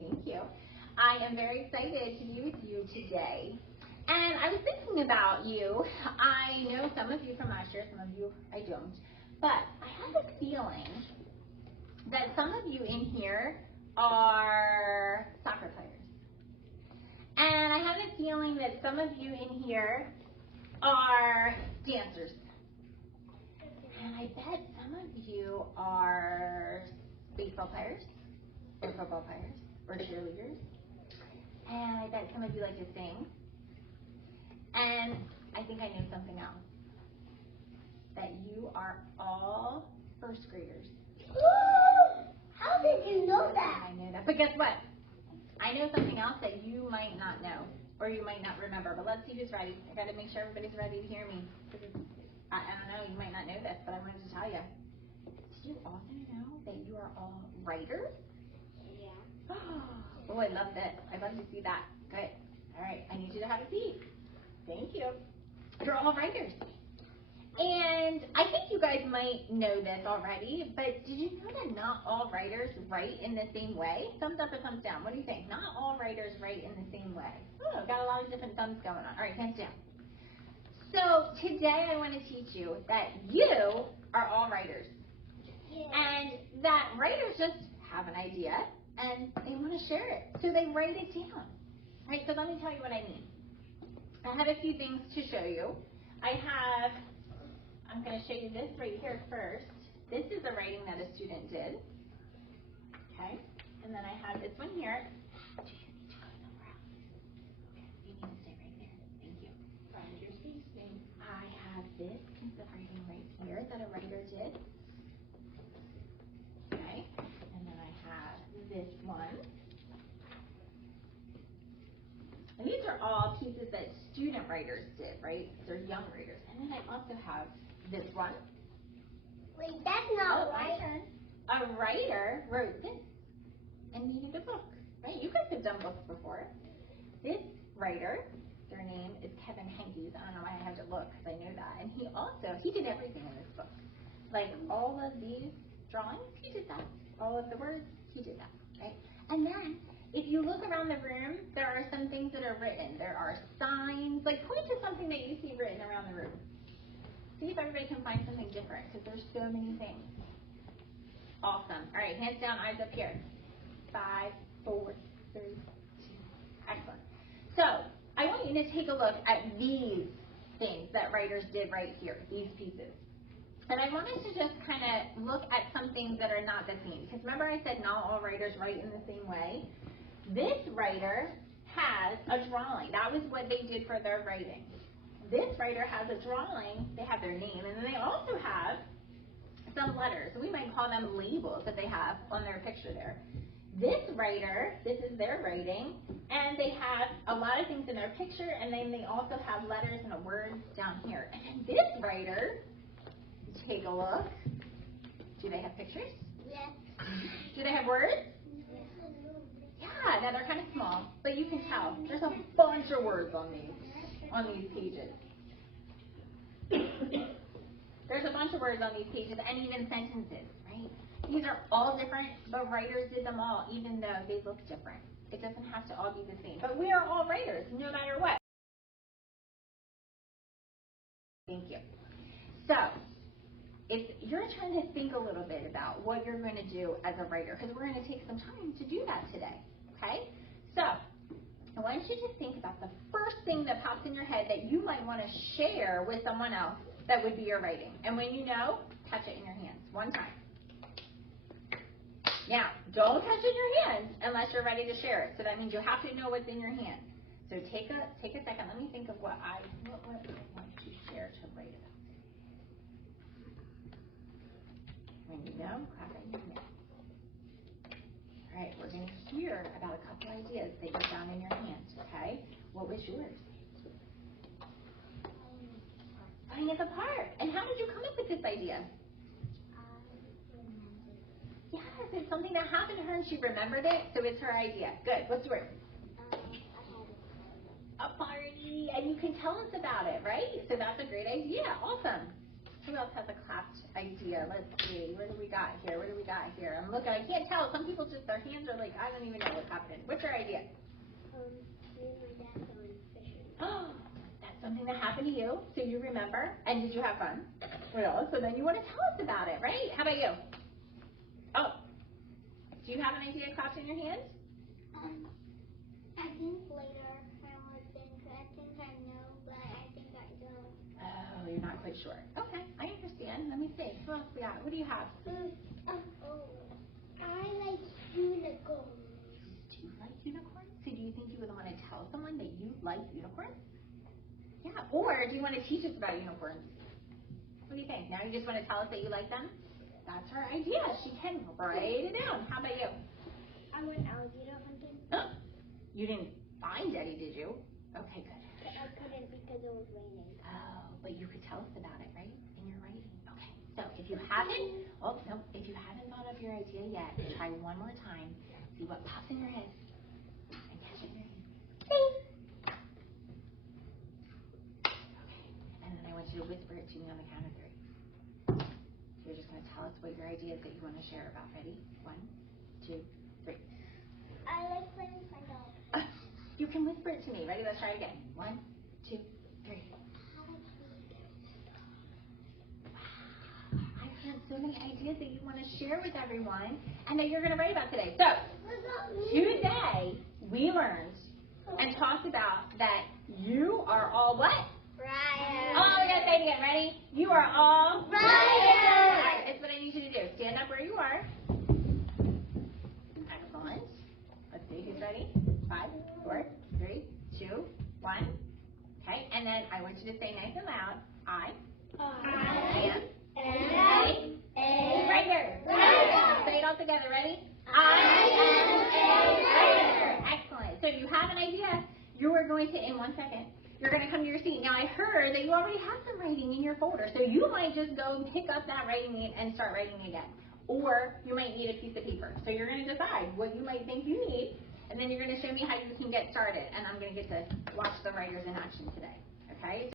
Thank you. I am very excited to be with you today. And I was thinking about you. I know some of you from last year, some of you I don't. But I have a feeling that some of you in here are soccer players. And I have a feeling that some of you in here are dancers. And I bet some of you are baseball players, or football players, or cheerleaders. And I bet some of you like to sing. And I think I know something else. That you are all first graders. How did you know that? I know that. But guess what? I know something else that you might not know, or you might not remember. But let's see who's ready. I got to make sure everybody's ready to hear me. I don't know, you might not know this, but I wanted to tell you. Did you also know that you are all writers? Yeah. Oh, I love this. I love to see that. Good. All right, I need you to have a seat. Thank you. You're all writers. And I think you guys might know this already, but did you know that not all writers write in the same way? Thumbs up or thumbs down? What do you think? Not all writers write in the same way. Oh, got a lot of different thumbs going on. All right, hands down. So today I want to teach you that you are all writers. Yeah. And that writers just have an idea and they want to share it. So they write it down. All right, so let me tell you what I mean. I have a few things to show you. I'm going to show you this right here first. This is a writing that a student did. Okay, and then I have this one here. Do you need to go somewhere else? Okay, you need to stay right there. Thank you. Find your spacing. I have this piece of writing right here that a writer did. Okay, and then I have this one. And these are all pieces that student writers did, right? They're young writers. And then I also have this one. Wait, that's not right. A writer wrote this and made it a book, right? You guys have done books before. This writer, their name is Kevin Henkes. I don't know why I had to look because I know that. And he did everything in this book. Like all of these drawings, he did that. All of the words, he did that, right? And then if you look around the room, there are some things that are written. There are signs, like point to something that you see written around the room. See if everybody can find something different, because there's so many things. Awesome. All right, hands down, eyes up here. 5, 4, 3, 2. Excellent. So I want you to take a look at these things that writers did right here, these pieces. And I want us to just kind of look at some things that are not the same. Because remember I said not all writers write in the same way? This writer has a drawing. That was what they did for their writing. This writer has a drawing. They have their name, and then they also have some letters. We might call them labels that they have on their picture there. This writer, this is their writing, and they have a lot of things in their picture, and then they also have letters and a word down here. And then this writer, take a look. Do they have pictures? Yes. Do they have words? Yes. Yeah, now they're kind of small, but you can tell. There's a bunch of words on these pages. There's a bunch of words on these pages and even sentences, right? These are all different, but writers did them all, even though they look different. It doesn't have to all be the same. But we are all writers, no matter what. Thank you. So, it's your turn to think a little bit about what you're going to do as a writer, because we're going to take some time to do that today, okay? So, I want you to think about the first thing that pops in your head that you might want to share with someone else that would be your writing. And when you know, touch it in your hands, one time. Now, don't touch it in your hands unless you're ready to share it. So that means you have to know what's in your hand. So take a second. Let me think of what I want to share to write about. When you know, clap it in your hand. All right, we're going to hear about a couple ideas that you found in your hand, okay? What was yours? Playing at the park. And how did you come up with this idea? Yes, it's something that happened to her and she remembered it, so it's her idea. Good. What's yours? A party. And you can tell us about it, right? So that's a great idea. Awesome. Who else has a clapped idea? Let's see. What do we got here? What do we got here? I'm looking. I can't tell. Some people just, their hands are like, I don't even know what's happening. What's your idea? Me and my dad going fishing. Oh, that's something that happened to you, so you remember. And did you have fun? Well, so then you want to tell us about it, right? How about you? Oh, do you have an idea clapped in your hand? I think later I will think. I think I know, but I think I don't. Oh, you're not quite sure. Okay, I understand. Let me see. Who else we got? What do you have? I like unicorns. Do you like unicorns? So do you think you would want to tell someone that you like unicorns? Yeah. Or do you want to teach us about unicorns? What do you think? Now you just want to tell us that you like them? That's her idea. She can write it down. How about you? I went alligator hunting. Oh, you didn't find any, did you? Okay, good. I couldn't because it was raining. Oh, but you could tell us about it, right? In your writing. Okay. So if you haven't, if you haven't thought of your idea yet, try one more time. See what pops in your head. And catch it in your hand. Okay. And then I want you to whisper it to me on the count of 3. So you're just going to tell us what your idea is that you want to share about. Ready? 1, 2, 3. I like playing with my dog. You can whisper it to me. Ready? Let's try again. 1, 2, 3. I heard so many ideas that you want to share with everyone and that you're going to write about today. So, today we learned and talked about that you are all what? Writers. Oh, we're going to say it again. Ready? You are all Writers. It's what I need you to do. Stand up where you are. Excellent. Let's see who's ready. 5, 4, 3, 2, 1. Okay, and then I want you to say nice and loud. I am a writer. Say it all together. Ready? I am a writer. Excellent. So you have an idea. You are going to, in 1 second, you're going to come to your seat. Now I heard that you already have some writing in your folder, so you might just go and pick up that writing and start writing again. Or you might need a piece of paper. So you're going to decide what you might think you need, and then you're going to show me how you can get started. And I'm going to get to watch the writers in action today. Okay?